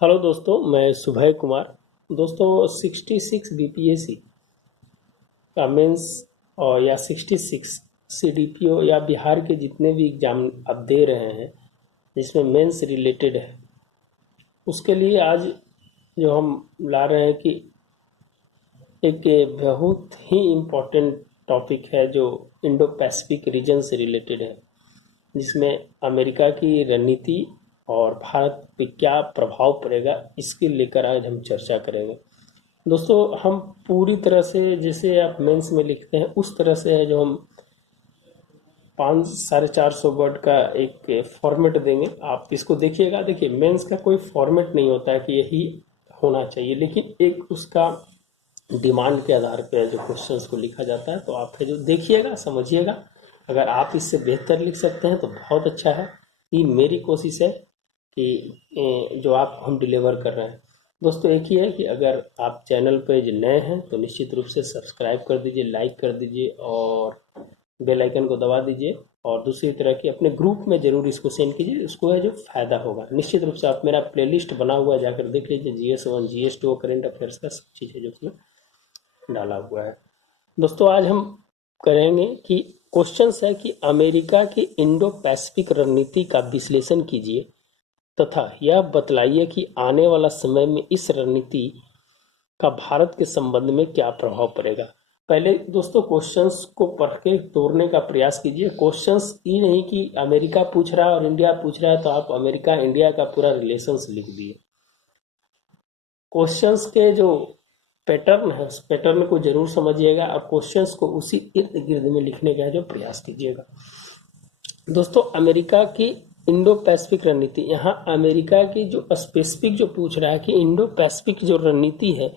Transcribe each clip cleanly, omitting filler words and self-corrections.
Hello दोस्तों, मैं सुभय कुमार। दोस्तों 66 बीपीएससी का मेंस और या 66 सीडीपीओ या बिहार के जितने भी एग्जाम आप दे रहे हैं जिसमें मेंस रिलेटेड है, उसके लिए आज जो हम ला रहे हैं कि एक बहुत ही इम्पोर्टेंट टॉपिक है जो इंडो पैसिफिक रीजन से रिलेटेड है, जिसमें अमेरिका की रणनीति और भारत पे क्या प्रभाव पड़ेगा, इसके लेकर आज हम चर्चा करेंगे। दोस्तों हम पूरी तरह से जैसे आप मेंस में लिखते हैं उस तरह से है जो हम 500-450 वर्ड का एक फॉर्मेट देंगे। आप इसको देखिएगा। देखिए, मेंस का कोई फॉर्मेट नहीं होता है कि यही होना चाहिए, लेकिन एक उसका डिमांड के आधार पर जो क्वेश्चंस को लिखा जाता है, तो आप जो देखिएगा समझिएगा। अगर आप इससे बेहतर लिख सकते हैं तो बहुत अच्छा है। ये मेरी कोशिश है कि जो आप हम डिलीवर कर रहे हैं। दोस्तों एक ही है कि अगर आप चैनल पे जो नए हैं तो निश्चित रूप से सब्सक्राइब कर दीजिए, लाइक कर दीजिए और बेल आइकन को दबा दीजिए। और दूसरी तरह की अपने ग्रुप में जरूर इसको सेंड कीजिए, उसको है जो फायदा होगा। निश्चित रूप से आप मेरा प्लेलिस्ट बना हुआ है, जाकर देख लीजिए। GS1 GS2 करेंट अफेयर्स का सब चीज़ है जो उसमें डाला हुआ है। दोस्तों आज हम करेंगे कि क्वेश्चंस है कि अमेरिका की इंडो पैसिफिक रणनीति का विश्लेषण कीजिए तथा यह बतलाइए कि आने वाला समय में इस रणनीति का भारत के संबंध में क्या प्रभाव पड़ेगा। पहले दोस्तों क्वेश्चंस को पढ़ के तोड़ने का प्रयास कीजिए। क्वेश्चंस ये नहीं कि अमेरिका पूछ रहा है और इंडिया पूछ रहा है तो आप अमेरिका इंडिया का पूरा रिलेशंस लिख दिए। क्वेश्चंस के जो पैटर्न है उस पैटर्न को जरूर समझिएगा और क्वेश्चंस को उसी इर्द गिर्द में लिखने का जो प्रयास कीजिएगा। दोस्तों अमेरिका की इंडो पैसिफिक रणनीति, यहाँ अमेरिका की जो स्पेसिफिक जो पूछ रहा है कि इंडो पैसिफिक जो रणनीति है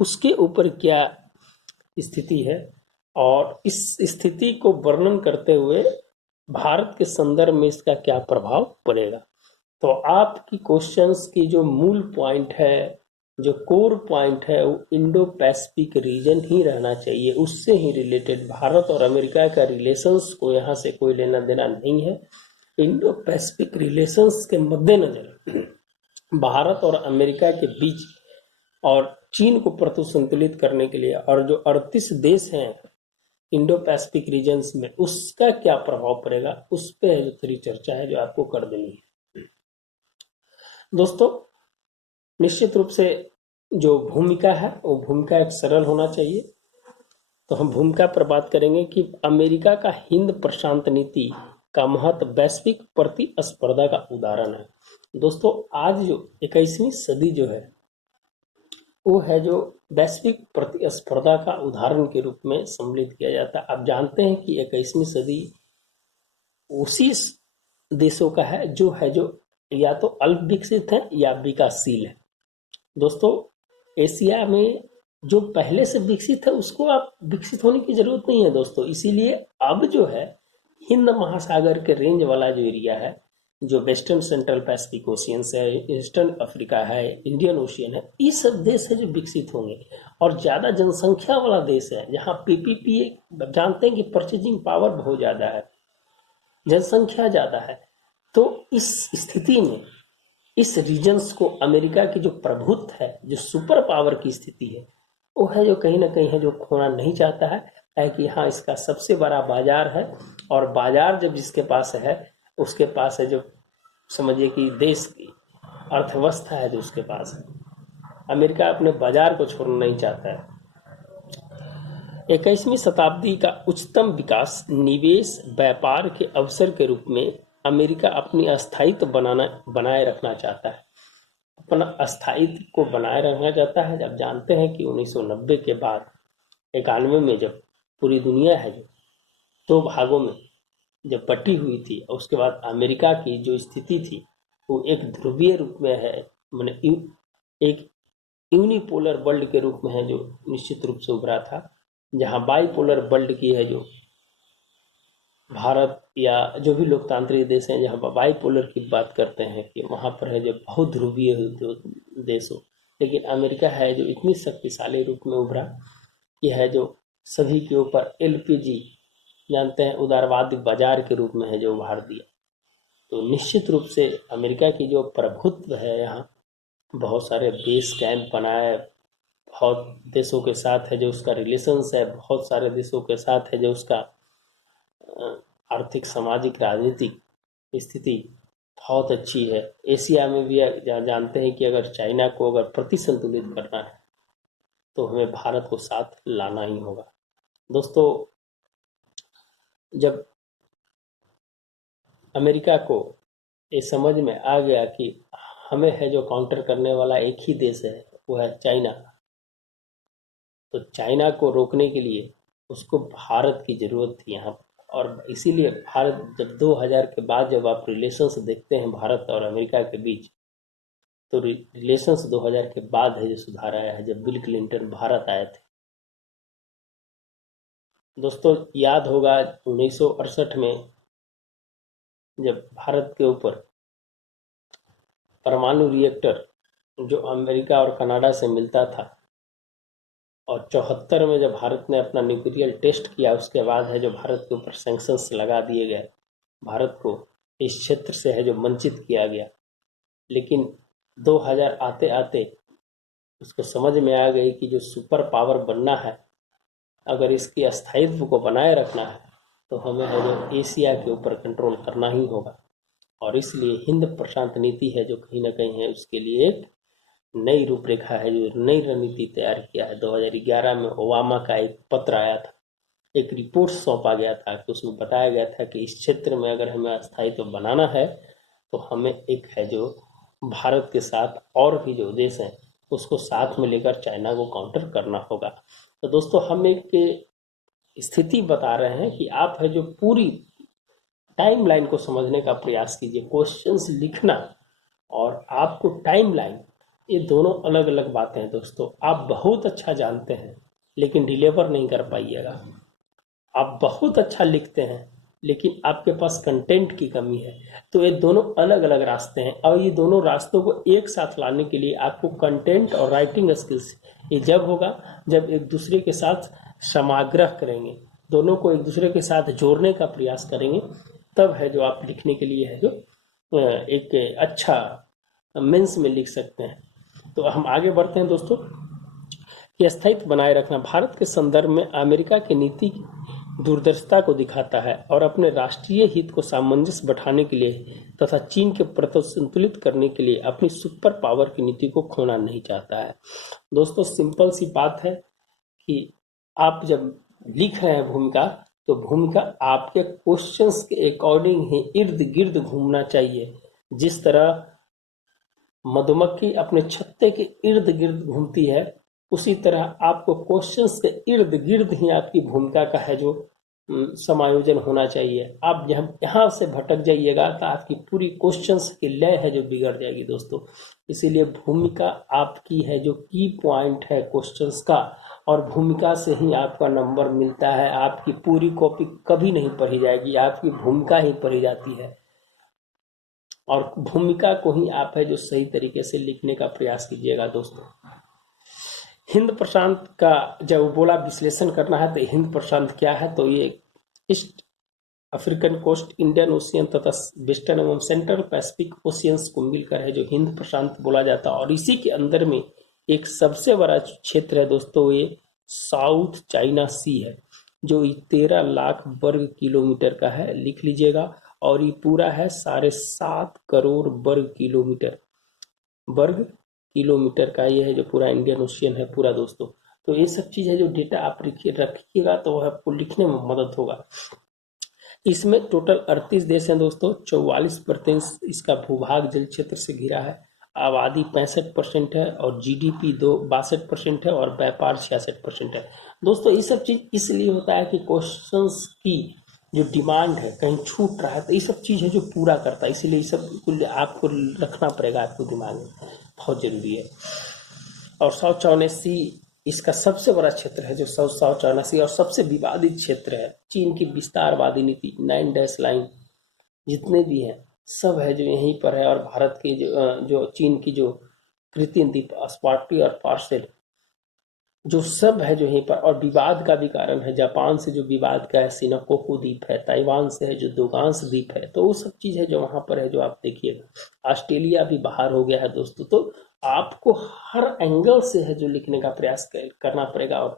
उसके ऊपर क्या स्थिति है और इस स्थिति को वर्णन करते हुए भारत के संदर्भ में इसका क्या प्रभाव पड़ेगा। तो आपकी क्वेश्चंस की जो मूल पॉइंट है, जो कोर पॉइंट है, वो इंडो पैसिफिक रीजन ही रहना चाहिए। उससे ही रिलेटेड भारत और अमेरिका का रिलेशंस को यहाँ से कोई लेना देना नहीं है। इंडो पैसिफिक रिलेशंस के मद्देनजर भारत और अमेरिका के बीच और चीन को संतुलित करने के लिए और जो 38 देश हैं इंडो पैसिफिक रीजन्स में, उसका क्या प्रभाव पड़ेगा, उस पर जो थोड़ी चर्चा है जो आपको कर देनी है। दोस्तों निश्चित रूप से जो भूमिका है वो भूमिका एक सरल होना चाहिए। तो हम भूमिका पर बात करेंगे कि अमेरिका का हिंद प्रशांत नीति का महत्व वैश्विक प्रतिस्पर्धा का उदाहरण है। दोस्तों आज जो 21वीं सदी जो है वो है जो वैश्विक प्रतिस्पर्धा का उदाहरण के रूप में सम्मिलित किया जाता है। आप जानते हैं कि 21वीं सदी उसी देशों का है जो या तो अल्प विकसित है या विकासशील है। दोस्तों एशिया में जो पहले से विकसित है उसको आप विकसित होने की जरूरत नहीं है दोस्तों। इसीलिए अब जो है हिंद महासागर के रेंज वाला जो एरिया है, जो वेस्टर्न सेंट्रल पैसिफिक ओशियंस है, ईस्टर्न अफ्रीका है, इंडियन ओशियन है, ये सब देश है जो विकसित होंगे। और ज्यादा जनसंख्या वाला देश है जहाँ पीपीपी जानते हैं कि परचेजिंग पावर बहुत ज्यादा है, जनसंख्या ज्यादा है। तो इस स्थिति में इस रीजन्स को अमेरिका की जो प्रभुत्व है, जो सुपर पावर की स्थिति है, वो है जो कहीं ना कहीं है जो खोना नहीं चाहता है कि हाँ इसका सबसे बड़ा बाजार है। और बाजार जब जिसके पास है उसके पास है जो समझिए कि देश की अर्थव्यवस्था है जो उसके पास है। अमेरिका अपने बाजार को छोड़ना नहीं चाहता है। 21वीं शताब्दी का उच्चतम विकास निवेश व्यापार के अवसर के रूप में अमेरिका अपनी स्थायित्व बनाए रखना चाहता है, अपना अस्थायित्व को बनाए रखना चाहता है। जब जानते हैं कि 1990 के बाद 91 में जब पूरी दुनिया है जो दो भागों में जब बटी हुई थी और उसके बाद अमेरिका की जो स्थिति थी वो एक ध्रुवीय रूप में है, मैंने एक यूनिपोलर वर्ल्ड के रूप में है जो निश्चित रूप से उभरा था। जहाँ बाइपोलर वर्ल्ड की है जो भारत या जो भी लोकतांत्रिक देश हैं जहाँ बाइपोलर की बात करते हैं कि वहाँ पर है जो बहुत ध्रुवीय देश हो, लेकिन अमेरिका है जो इतनी शक्तिशाली रूप में उभरा कि है जो सभी के ऊपर LPG जानते हैं उदारवादी बाजार के रूप में है जो उभार दिया। तो निश्चित रूप से अमेरिका की जो प्रभुत्व है यहाँ बहुत सारे बेस कैंप बनाए, बहुत देशों के साथ है जो उसका रिलेशंस है, बहुत सारे देशों के साथ है जो उसका आर्थिक, सामाजिक, राजनीतिक स्थिति बहुत अच्छी है। एशिया में भी जानते हैं कि अगर चाइना को अगर प्रतिसंतुलित करना है तो हमें भारत को साथ लाना ही होगा। दोस्तों, जब अमेरिका को ये समझ में आ गया कि हमें है जो काउंटर करने वाला एक ही देश है, वो है चाइना, तो चाइना को रोकने के लिए उसको भारत की ज़रूरत थी यहाँ। और इसीलिए भारत जब 2000 के बाद जब आप रिलेशंस देखते हैं भारत और अमेरिका के बीच, तो रिलेशंस 2000 के बाद है जो सुधार आया है, जब बिल क्लिंटन भारत आए थे। दोस्तों, याद होगा 1968 में जब भारत के ऊपर परमाणु रिएक्टर जो अमेरिका और कनाडा से मिलता था, और 74 में जब भारत ने अपना न्यूक्लियर टेस्ट किया, उसके बाद है जो भारत के ऊपर सैंक्शंस लगा दिए गए, भारत को इस क्षेत्र से है जो वंचित किया गया। लेकिन 2000 आते आते उसको समझ में आ गई कि जो सुपर पावर बनना है, अगर इसके अस्थायित्व को बनाए रखना है, तो हमें है जो एशिया के ऊपर कंट्रोल करना ही होगा। और इसलिए हिंद प्रशांत नीति है जो कहीं ना कहीं है उसके लिए एक नई रूपरेखा है, जो नई रणनीति तैयार किया है। 2011 में ओबामा का एक पत्र आया था, एक रिपोर्ट सौंपा गया था कि उसमें बताया गया था कि इस क्षेत्र में अगर हमें अस्थायित्व बनाना है तो हमें एक है जो भारत के साथ और भी जो देश हैं उसको साथ में लेकर चाइना को काउंटर करना होगा। तो दोस्तों, हम एक स्थिति बता रहे हैं कि आप है जो पूरी टाइमलाइन को समझने का प्रयास कीजिए। क्वेश्चंस लिखना और आपको टाइमलाइन, ये दोनों अलग अलग बातें हैं दोस्तों। आप बहुत अच्छा जानते हैं लेकिन डिलीवर नहीं कर पाइएगा। आप बहुत अच्छा लिखते हैं लेकिन आपके पास कंटेंट की कमी है। तो ये दोनों अलग अलग रास्ते हैं, और ये दोनों रास्तों को एक साथ लाने के लिए आपको कंटेंट और राइटिंग स्किल्स, ये जब होगा जब एक दूसरे के साथ समाग्रह करेंगे, दोनों को एक दूसरे के साथ जोड़ने का प्रयास करेंगे, तब है जो आप लिखने के लिए है जो एक अच्छा मेंस में लिख सकते हैं। तो हम आगे बढ़ते हैं दोस्तों, कि अस्तित्व बनाए रखना भारत के संदर्भ में अमेरिका की नीति दूरदर्शिता को दिखाता है और अपने राष्ट्रीय हित को सामंजस्य बैठाने के लिए तथा चीन के प्रति संतुलित करने के लिए अपनी सुपर पावर की नीति को खोना नहीं चाहता है। दोस्तों, सिंपल सी बात है कि आप जब लिख रहे हैं भूमिका, तो भूमिका आपके क्वेश्चंस के अकॉर्डिंग ही इर्द गिर्द घूमना चाहिए। जिस तरह मधुमक्खी अपने छत्ते के इर्द गिर्द घूमती है, उसी तरह आपको क्वेश्चंस के इर्द गिर्द ही आपकी भूमिका का है जो समायोजन होना चाहिए। आप यहाँ से भटक जाइएगा तो आपकी पूरी क्वेश्चंस की लय है जो बिगड़ जाएगी दोस्तों। इसीलिए भूमिका आपकी है जो की पॉइंट है क्वेश्चंस का, और भूमिका से ही आपका नंबर मिलता है। आपकी पूरी कॉपी कभी नहीं पढ़ी जाएगी, आपकी भूमिका ही पढ़ी जाती है, और भूमिका को ही आप है जो सही तरीके से लिखने का प्रयास कीजिएगा दोस्तों। हिंद प्रशांत का जब बोला विश्लेषण करना है, तो हिंद प्रशांत क्या है, तो ये East African coast, Indian Ocean तथा वेस्टर्न एवं सेंट्रल पैसिफिक ओशियंस को मिलकर है जो हिंद प्रशांत बोला जाता है। और इसी के अंदर में एक सबसे बड़ा क्षेत्र है दोस्तों, ये साउथ चाइना सी है, जो 13 लाख वर्ग किलोमीटर का है, लिख लीजिएगा। और ये पूरा है 7.5 करोड़ वर्ग किलोमीटर का ये है जो पूरा इंडियन ओशियन है पूरा दोस्तों। तो ये सब चीज़ है जो डेटा आप रखिएगा तो वह आपको लिखने में मदद होगा। इसमें टोटल 38 देश हैं दोस्तों, 44% इसका भूभाग जल क्षेत्र से घिरा है, आबादी 65% है, और जीडीपी 62% है, और व्यापार 66% है। दोस्तों, ये सब चीज़ इसलिए होता है कि क्वेश्चंस की जो डिमांड है कहीं छूट रहा है, तो ये सब चीज़ है जो पूरा करता है। इसीलिए ये सब आपको रखना पड़ेगा, आपको दिमाग में बहुत जरूरी है। और साउथ चाइना सी इसका सबसे बड़ा क्षेत्र है जो साउथ चाइना सी, और सबसे विवादित क्षेत्र है। चीन की विस्तारवादी नीति 9 डैश लाइन जितने भी हैं सब है जो यहीं पर है, और भारत के जो चीन की जो कृत्रिम द्वीप स्पार्टी और पार्सेल जो सब है जो यहीं पर, और विवाद का भी कारण है। जापान से जो विवाद का है सिनाकोकू द्वीप है, ताइवान से है जो दोगांस द्वीप है, तो वो सब चीज़ है जो वहाँ पर है जो आप देखिएगा। ऑस्ट्रेलिया भी बाहर हो गया है दोस्तों। तो आपको हर एंगल से है जो लिखने का प्रयास करना पड़ेगा। और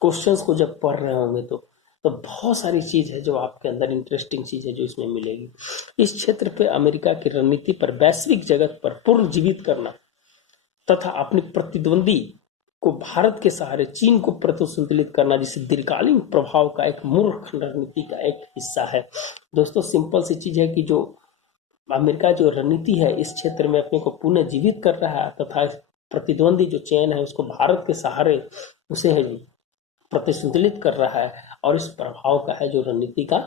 क्वेश्चंस को जब पढ़ रहे होंगे तो बहुत सारी चीज है जो आपके अंदर इंटरेस्टिंग चीज है जो इसमें मिलेगी। इस क्षेत्र पे अमेरिका की रणनीति पर वैश्विक जगत पर पुनर्जीवित करना तथा अपने प्रतिद्वंदी को भारत के सहारे चीन को प्रतिसंतुलित करना, जिसे दीर्घकालीन प्रभाव का एक मूर्ख रणनीति का एक हिस्सा है। दोस्तों सिंपल सी चीज है कि जो अमेरिका जो रणनीति है इस क्षेत्र में अपने को पुनः जीवित कर रहा है तथा प्रतिद्वंदी जो चीन है उसको भारत के सहारे उसे है प्रतिसंतुलित कर रहा है, और इस प्रभाव का है जो रणनीति का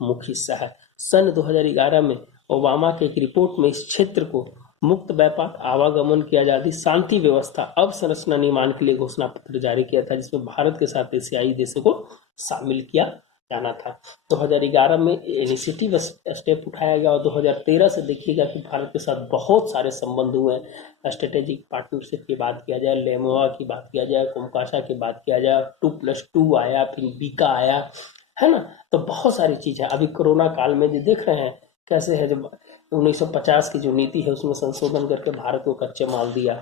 मुख्य हिस्सा है। सन 2011 में ओबामा के एक रिपोर्ट में इस क्षेत्र को मुक्त व्यापार, आवागमन की आजादी, शांति व्यवस्था, अवसंरचना निर्माण के लिए घोषणा पत्र जारी किया था, जिसमें भारत के साथ एशियाई देशों को शामिल किया जाना था। 2011 में इनिशिएटिव स्टेप उठाया गया और 2013 से देखिएगा कि भारत के साथ बहुत सारे संबंध हुए हैं। स्ट्रेटेजिक पार्टनरशिप की बात किया जाए, लेमोआ की बात किया जाए, कोमकाशा की बात किया जाए, 2+2 आया, फिर बीका आया, है ना। तो बहुत सारी चीज है। अभी कोरोना काल में जो देख रहे हैं कैसे है, जो 1950 की जो नीति है उसमें संशोधन करके भारत को कच्चे माल दिया,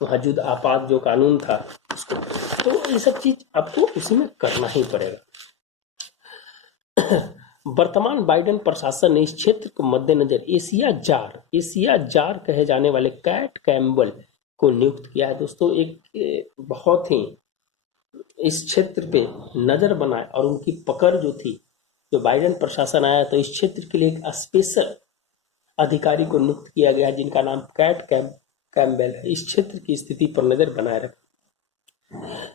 तो हजूद आपात जो कानून था उसको, तो ये सब चीज आपको उसी में करना ही पड़ेगा। वर्तमान बाइडेन प्रशासन ने इस क्षेत्र को मद्देनजर एशिया जार कहे जाने वाले कैट कैम्बल को नियुक्त किया है। दोस्तों एक बहुत ही इस क्षेत्र पे नजर बनाए और उनकी पकड़ जो थी, जो बाइडेन प्रशासन आया तो इस क्षेत्र के लिए एक स्पेशल अधिकारी को नियुक्त किया गया जिनका नाम कैट कैम्बेल है। इस क्षेत्र की स्थिति पर नजर बनाए रखें।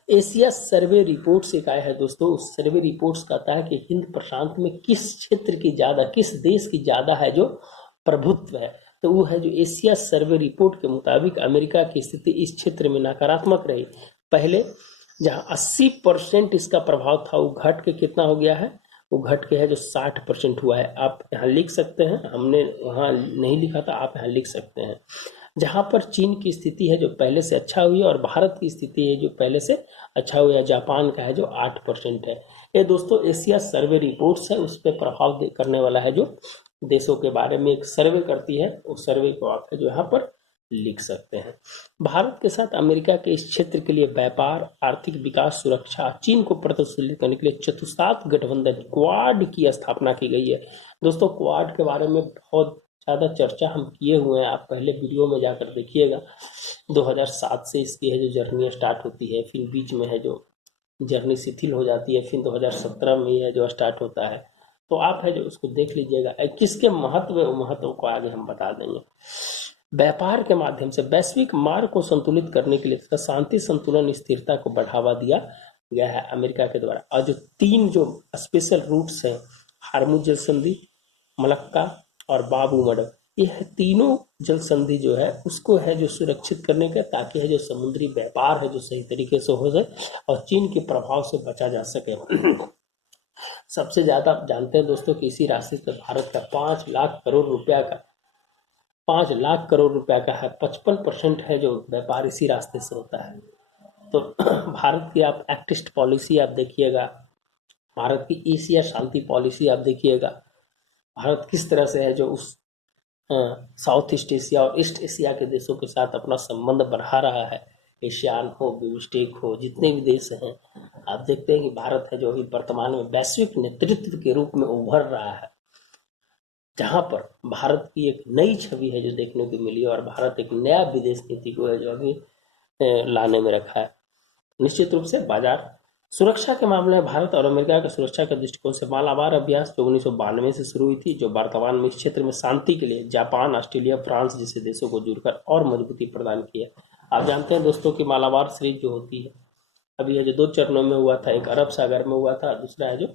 एशिया सर्वे रिपोर्ट से कहा है दोस्तों, उस सर्वे रिपोर्ट्स कहता है कि हिंद प्रशांत में किस क्षेत्र की ज्यादा, किस देश की ज्यादा है जो प्रभुत्व है, तो वो है जो एशिया सर्वे रिपोर्ट के मुताबिक अमेरिका की स्थिति इस क्षेत्र में नकारात्मक रही। पहले जहां 80% इसका प्रभाव था वो घट के कितना हो गया है, वो घट के है जो 60% हुआ है। आप यहाँ लिख सकते हैं, हमने वहाँ नहीं लिखा था, आप यहाँ लिख सकते हैं। जहां पर चीन की स्थिति है जो पहले से अच्छा हुई है और भारत की स्थिति है जो पहले से अच्छा हुआ है, जापान का है जो 8% है। ये दोस्तों एशिया सर्वे रिपोर्ट्स है, उस पर प्रभाव करने वाला है जो देशों के बारे में एक सर्वे करती है, उस सर्वे को आप जो यहाँ पर लिख सकते हैं। भारत के साथ अमेरिका के इस क्षेत्र के लिए व्यापार, आर्थिक विकास, सुरक्षा, चीन को प्रतिशोधित करने के लिए चतुष्पाद गठबंधन क्वाड की स्थापना की गई है। दोस्तों क्वाड के बारे में बहुत ज्यादा चर्चा हम किए हुए हैं, आप पहले वीडियो में जाकर देखिएगा। 2007 से इसकी है जो जर्नी स्टार्ट होती है, फिर बीच में है जो जर्नी शिथिल हो जाती है, फिर 2017 में है जो स्टार्ट होता है। तो आप है जो उसको देख लीजिएगा, किसके महत्व को आगे हम बता देंगे। व्यापार के माध्यम से वैश्विक मार्ग को संतुलित करने के लिए तथा शांति, संतुलन, स्थिरता को बढ़ावा दिया गया है अमेरिका के द्वारा। और जो 3 जो स्पेशल रूट्स हैं, हार्मुज जल संधि, मलक्का और बाब मडब, ये तीनों जल संधि जो है उसको है जो सुरक्षित करने का, ताकि है जो समुद्री व्यापार है जो सही तरीके से हो जाए और चीन के प्रभाव से बचा जा सके। सबसे ज्यादा आप जानते हैं दोस्तों कि इसी राशि से भारत का 5 लाख करोड़ रुपया का 5 लाख करोड़ रुपया का है, 55% है जो व्यापार इसी रास्ते से होता है। तो भारत की आप एक्टिस्ट पॉलिसी आप देखिएगा, भारत की एशिया शांति पॉलिसी आप देखिएगा, भारत किस तरह से है जो उस साउथ ईस्ट एशिया और ईस्ट एशिया के देशों के साथ अपना संबंध बढ़ा रहा है। एशियान हो, बिम्स्टेक हो, जितने भी देश हैं, आप देखते हैं कि भारत है जो अभी वर्तमान में वैश्विक नेतृत्व के रूप में उभर रहा है, जहां पर भारत की एक नई छवि है जो देखने को मिली है और भारत एक नया विदेश नीति को है जो अभी लाने में रखा है। निश्चित रूप से बाजार सुरक्षा के मामले में भारत और अमेरिका की सुरक्षा के दृष्टिकोण से मालाबार अभ्यास जो 1992 से शुरू हुई थी, जो वर्तमान में इस क्षेत्र में शांति के लिए जापान, ऑस्ट्रेलिया, फ्रांस जैसे देशों को जुड़कर और मजबूती प्रदान की है। आप जानते हैं दोस्तों कि मालाबार सीरीज जो होती है अभी है जो 2 चरणों में हुआ था, एक अरब सागर में हुआ था, दूसरा है जो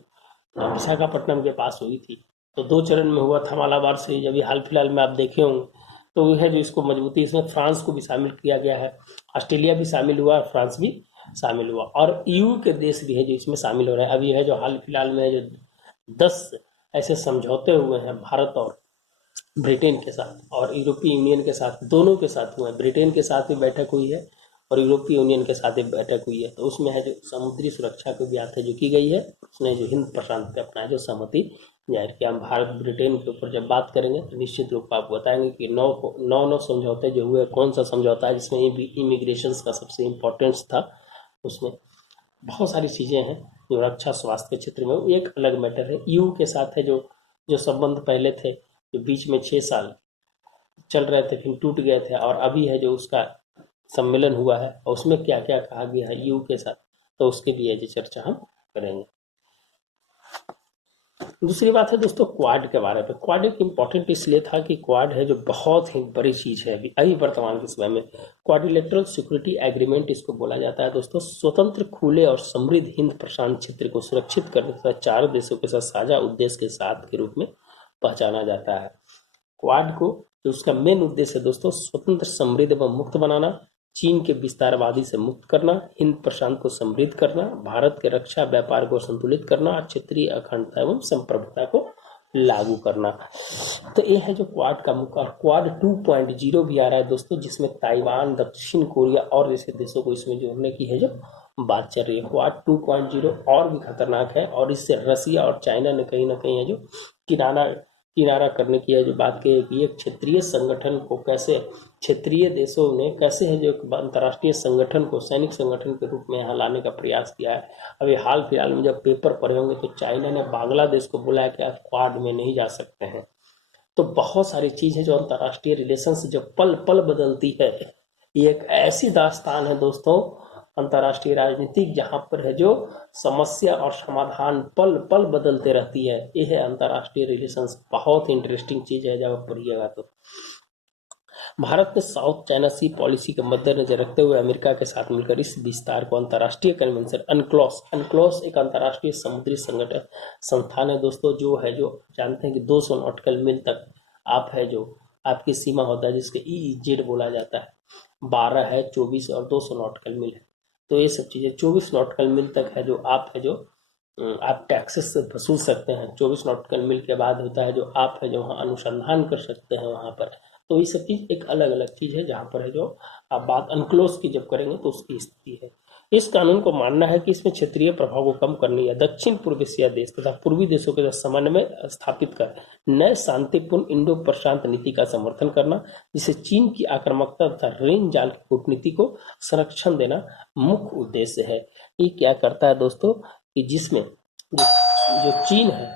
विशाखापट्टनम के पास हुई थी। तो 2 चरण में हुआ था मालाबार सीरीज। अभी हाल फिलहाल में आप देखे होंगे तो वो है जो इसको मजबूती, इसमें फ्रांस को भी शामिल किया गया है, ऑस्ट्रेलिया भी शामिल हुआ, फ्रांस भी शामिल हुआ और ईयू के देश भी है जो इसमें शामिल हो रहे हैं। अभी है जो हाल फिलहाल में जो 10 ऐसे समझौते हुए हैं भारत और ब्रिटेन के साथ और यूरोपीय यूनियन के साथ, दोनों के साथ हुए हैं। ब्रिटेन के साथ भी बैठक हुई है और यूरोपीय यूनियन के साथ भी बैठक हुई है। तो उसमें है जो समुद्री सुरक्षा की बात है जो की गई है, उसने जो हिंद प्रशांत पे अपना जो सहमति जाहिर कि हम भारत ब्रिटेन के ऊपर जब बात करेंगे तो निश्चित रूप से आपको बताएंगे कि नौ समझौते जो हुए, कौन सा समझौता है जिसमें इमिग्रेशन का सबसे इम्पोर्टेंस था। उसमें बहुत सारी चीज़ें हैं जो रक्षा स्वास्थ्य के क्षेत्र में, एक अलग मैटर है। यू के साथ है जो जो संबंध पहले थे, जो बीच में 6 साल चल रहे थे फिर टूट गए थे, और अभी है जो उसका सम्मेलन हुआ है और उसमें क्या क्या कहा गया है यू के साथ, तो उसके भी है जो चर्चा हम करेंगे। दूसरी बात है दोस्तों क्वाड के बारे में। क्वाड एक इम्पॉर्टेंट इसलिए था कि क्वाड है जो बहुत ही बड़ी चीज़ है अभी वर्तमान के समय में। क्वाड्रिलेटरल सिक्योरिटी एग्रीमेंट इसको बोला जाता है दोस्तों। स्वतंत्र, खुले और समृद्ध हिंद प्रशांत क्षेत्र को सुरक्षित करने तथा 4 देशों के साथ साझा उद्देश्य के साथ के रूप में पहचाना जाता है। क्वाड को जो उसका मेन उद्देश्य है दोस्तों, स्वतंत्र, समृद्ध व मुक्त बनाना, चीन के विस्तारवादी से मुक्त करना, हिंद प्रशांत को समृद्ध करना, भारत के रक्षा व्यापार को संतुलित करना और क्षेत्रीय अखंडता एवं संप्रभुता को लागू करना। तो ये है जो क्वाड का मुख्य। और क्वाड 2.0 भी आ रहा है दोस्तों, जिसमें ताइवान, दक्षिण कोरिया और जैसे देशों को इसमें जोड़ने की है जो बात चल रही है। क्वाड 2.0 और भी खतरनाक है, और इससे रसिया और चाइना ने कहीं ना कहीं है जो किनारा किनारा करने की है जो बात की है कि एक क्षेत्रीय संगठन को कैसे, क्षेत्रीय देशों ने कैसे है जो अंतर्राष्ट्रीय संगठन को सैनिक संगठन के रूप में यहाँ लाने का प्रयास किया है। अभी हाल फिलहाल में जब पेपर पढ़े होंगे तो चाइना ने बांग्लादेश को बोला है कि आप क्वाड में नहीं जा सकते हैं। तो बहुत सारी चीज़ है जो अंतर्राष्ट्रीय रिलेशन से जो पल पल बदलती है। ये एक ऐसी दास्तान है दोस्तों अंतर्राष्ट्रीय राजनीतिक, जहां पर है जो समस्या और समाधान पल पल बदलते रहती है। ये है अंतर्राष्ट्रीय रिलेशंस। बहुत इंटरेस्टिंग चीज है जब आप पढ़िएगा तो। भारत ने साउथ चाइना सी पॉलिसी के मद्देनजर रखते हुए अमेरिका के साथ मिलकर इस विस्तार को अंतर्राष्ट्रीय कन्वेंशन अनक्लॉस, अनक्लॉस एक अंतर्राष्ट्रीय समुद्री संगठन संस्थान है दोस्तों, जो है जो जानते हैं कि 200 नॉटिकल मील तक आप है जो आपकी सीमा होता है, जिसके EEZ बोला जाता है। 12 है, 24 और 200 नॉटिकल मील है। तो ये सब चीज़ें 24 नॉटिकल मील तक है जो आप है जो आप टैक्सेस से वसूल सकते हैं। 24 नॉटिकल मील के बाद होता है जो आप है जो वहाँ अनुसंधान कर सकते हैं वहाँ पर। तो ये सब चीज़ एक अलग अलग चीज़ है जहाँ पर है जो आप बात अनक्लोज की जब करेंगे तो उसकी स्थिति है। इस कानून को मानना है कि इसमें क्षेत्रीय प्रभाव को कम करने या दक्षिण पूर्व एशिया देश तथा पूर्वी देशों के साथ समन्वय स्थापित कर नए शांतिपूर्ण इंडो प्रशांत नीति का समर्थन करना, जिसे चीन की आक्रामकता तथा रेन जाल की कूटनीति को संरक्षण देना मुख्य उद्देश्य है। ये क्या करता है दोस्तों कि जिसमें जो चीन है,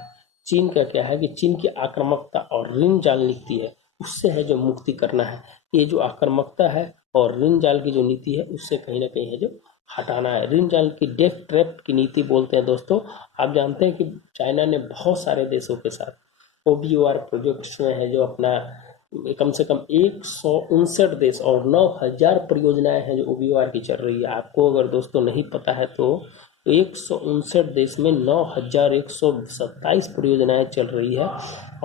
चीन का क्या है कि चीन की आक्रामकता और ऋण जाल नीति है उससे है जो मुक्ति करना है। ये जो आक्रामकता है और ऋण जाल की जो नीति है उससे कहीं ना कहीं है जो हटाना है। ऋण जाल की डेथ ट्रैप की नीति बोलते हैं दोस्तों। आप जानते हैं कि चाइना ने बहुत सारे देशों के साथ OBOR प्रोजेक्ट्स में है जो अपना कम से कम 159 देश और 9,000 परियोजनाएं हैं जो OBOR की चल रही है। आपको अगर दोस्तों नहीं पता है तो 159 देश में 9,127 परियोजनाएं चल रही है।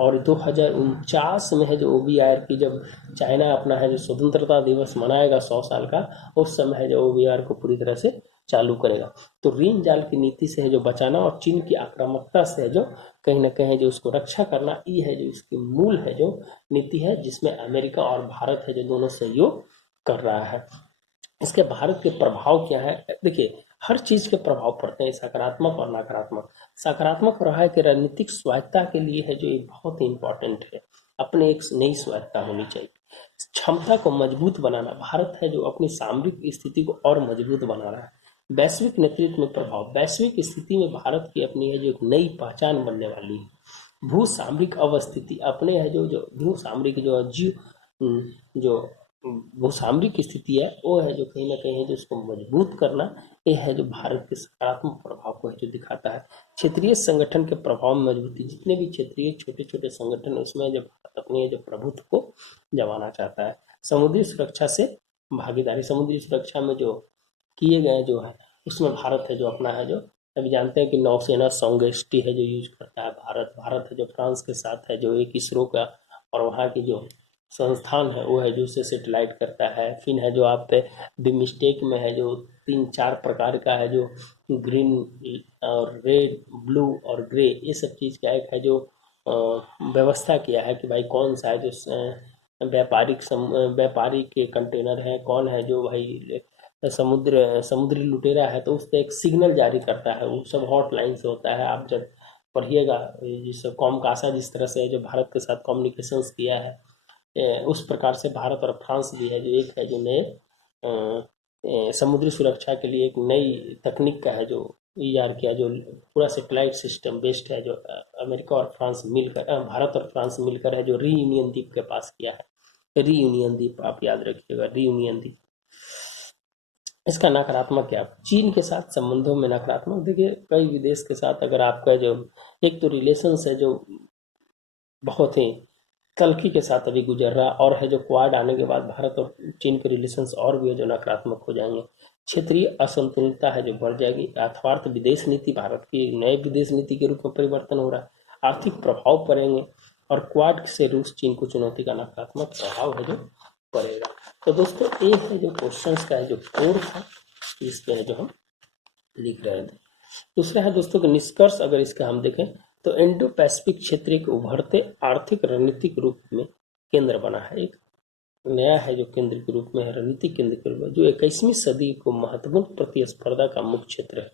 और 2049 में है जो OBOR की जब चाइना अपना है जो स्वतंत्रता दिवस मनाएगा 100 साल का, उस समय है जो OBOR को पूरी तरह से चालू करेगा। तो ऋण जाल की नीति से है जो बचाना और चीन की आक्रामकता से है जो कहीं ना कहीं जो उसको रक्षा करना, ये है जो इसकी मूल है जो नीति है, जिसमें अमेरिका और भारत है जो दोनों सहयोग कर रहा है। इसके भारत के प्रभाव क्या है? देखिए हर चीज के प्रभाव पड़ते हैं, सकारात्मक और नकारात्मक। सकारात्मक रहा है कि रणनीतिक स्वायत्ता के लिए है जो ये बहुत ही इंपॉर्टेंट है। अपने एक नई स्वायत्ता होनी चाहिए। क्षमता को मजबूत बनाना, भारत है जो अपनी सामरिक स्थिति को और मजबूत बना रहा है। वैश्विक नेतृत्व में प्रभाव, वैश्विक स्थिति में भारत की अपनी है जो एक नई पहचान बनने वाली है। भू सामरिक अवस्थिति, अपने है जो जो भू सामरिक जो वो सामरिक स्थिति है वो है जो कहीं ना कहीं है जो उसको मजबूत करना, ये है जो भारत के सकारात्मक प्रभाव को है जो दिखाता है। क्षेत्रीय संगठन के प्रभाव में मजबूती, जितने भी क्षेत्रीय छोटे छोटे संगठन है उसमें जब भारत अपने जो प्रभुत्व को जमाना चाहता है। समुद्री सुरक्षा से भागीदारी, समुद्री सुरक्षा में जो किए गए जो है उसमें भारत है जो अपना है जो अभी जानते हैं कि नौसेना संगोष्ठी है जो यूज करता है भारत है जो फ्रांस के साथ है जो एक इसरो का और वहाँ की जो संस्थान है वो है जो उसे सेटेलाइट करता है। फिर है जो आप बिमस्टेक में है जो 3-4 प्रकार का है जो ग्रीन और रेड, ब्लू और ग्रे, ये सब चीज़ का एक है जो व्यवस्था किया है कि भाई कौन सा है जो व्यापारिक के कंटेनर है, कौन है जो भाई समुद्री लुटेरा है, तो उससे एक सिग्नल जारी करता है। वो सब हॉटलाइन से होता है। आप जब पढ़िएगा। जिस कॉमकासा जिस तरह से जो भारत के साथ कम्युनिकेशंस किया है, उस प्रकार से भारत और फ्रांस भी है जो एक है जो नए समुद्री सुरक्षा के लिए एक नई तकनीक का है जो तैयार किया, जो पूरा सेटेलाइट सिस्टम बेस्ड है, जो अमेरिका और फ्रांस मिलकर, भारत और फ्रांस मिलकर है जो रीयूनियन द्वीप के पास किया है। रीयूनियन द्वीप आप याद रखिएगा, रीयूनियन द्वीप। इसका नकारात्मक क्या, चीन के साथ संबंधों में नकारात्मक, देखिए कई विदेश के साथ अगर आपका जो एक तो रिलेशंस है जो बहुत ही तल्खी के साथ अभी गुजर रहा, और है जो क्वाड आने के बाद भारत और चीन के रिलेशंस और भी है जो नकारात्मक हो जाएंगे। क्षेत्रीय असंतुलितता है जो बढ़ जाएगी। अर्थात विदेश नीति, भारत की नए विदेश नीति के रूप में परिवर्तन हो रहा है, आर्थिक प्रभाव पड़ेंगे, और क्वाड से रूस चीन को चुनौती का नकारात्मक प्रभाव है जो पड़ेगा। तो दोस्तों ये है जो क्वेश्चंस का है जो कोर था, इसके है जो हम लिख रहे थे। दूसरा है दोस्तों कि निष्कर्ष अगर इसका हम देखें तो इंडो पैसिफिक क्षेत्र एक उभरते आर्थिक रणनीतिक रूप में केंद्र बना है, एक नया है जो केंद्र के रूप में है, रणनीतिक केंद्र के रूप में, जो 21वीं सदी को महत्वपूर्ण प्रतिस्पर्धा का मुख्य क्षेत्र है,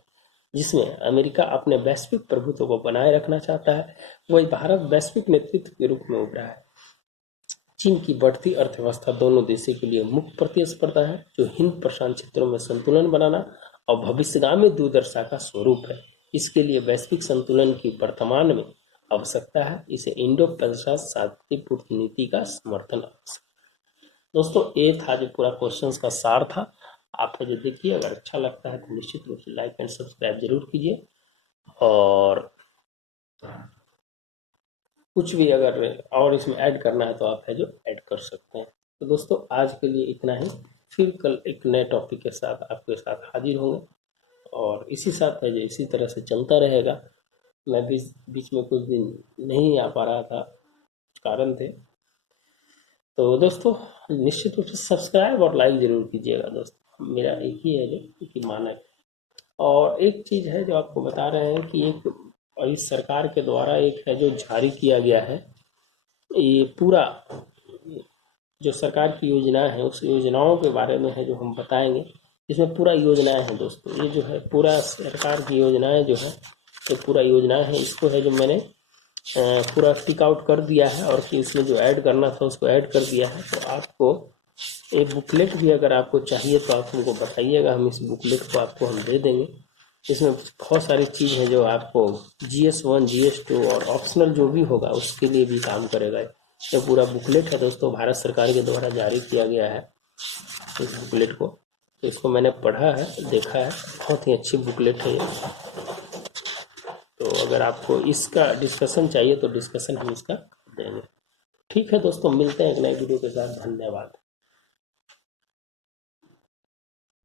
जिसमें अमेरिका अपने वैश्विक प्रभुत्व को बनाए रखना चाहता है। वही भारत वैश्विक नेतृत्व के रूप में उभरा है। चीन की बढ़ती अर्थव्यवस्था दोनों देशों के लिए मुख्य प्रतिस्पर्धा है, जो हिंद प्रशांत क्षेत्रों में संतुलन बनाना और भविष्यगामी दूरदर्शा का स्वरूप है। इसके लिए वैश्विक संतुलन की वर्तमान में आवश्यकता है। इसे इंडो पैसिफिक शांतिपूर्ण नीति का समर्थन आवश्यक। दोस्तों ये था जो पूरा क्वेश्चंस का सार था। आप जो देखिए, अगर अच्छा लगता है तो निश्चित रूप से लाइक एंड सब्सक्राइब जरूर कीजिए, और कुछ भी अगर और इसमें ऐड करना है तो आप है जो ऐड कर सकते हैं। तो दोस्तों आज के लिए इतना ही, फिर कल एक नए टॉपिक के साथ आपके साथ हाजिर होंगे, और इसी साथ है जो इसी तरह से चलता रहेगा। मैं भी बीच में कुछ दिन नहीं आ पा रहा था, कुछ कारण थे। तो दोस्तों निश्चित रूप से सब्सक्राइब और लाइक जरूर कीजिएगा दोस्तों, मेरा एक ही है जो कि मानक। और एक चीज़ है जो आपको बता रहे हैं कि एक इस सरकार के द्वारा एक है जो जारी किया गया है, ये पूरा जो सरकार की योजना है उस योजनाओं के बारे में है जो हम बताएंगे। इसमें पूरा योजनाएं हैं दोस्तों, ये जो है पूरा सरकार की योजनाएं जो है, तो पूरा योजनाएं हैं, इसको है जो मैंने पूरा टिक आउट कर दिया है, और इसमें जो ऐड करना था उसको ऐड कर दिया है। तो आपको एक बुकलेट भी अगर आपको चाहिए तो आप हमको बताइएगा, हम इस बुकलेट को आपको हम दे देंगे। इसमें बहुत सारी चीज़ है जो आपको GS1 GS2 और ऑप्शनल जो भी होगा उसके लिए भी काम करेगा। ये पूरा बुकलेट है दोस्तों, भारत सरकार के द्वारा जारी किया गया है इस बुकलेट को। तो इसको मैंने पढ़ा है, देखा है, बहुत ही अच्छी बुकलेट है ये। तो अगर आपको इसका डिस्कशन चाहिए तो डिस्कशन हम इसका देंगे। ठीक है दोस्तों, मिलते हैं एक नए वीडियो के साथ। धन्यवाद।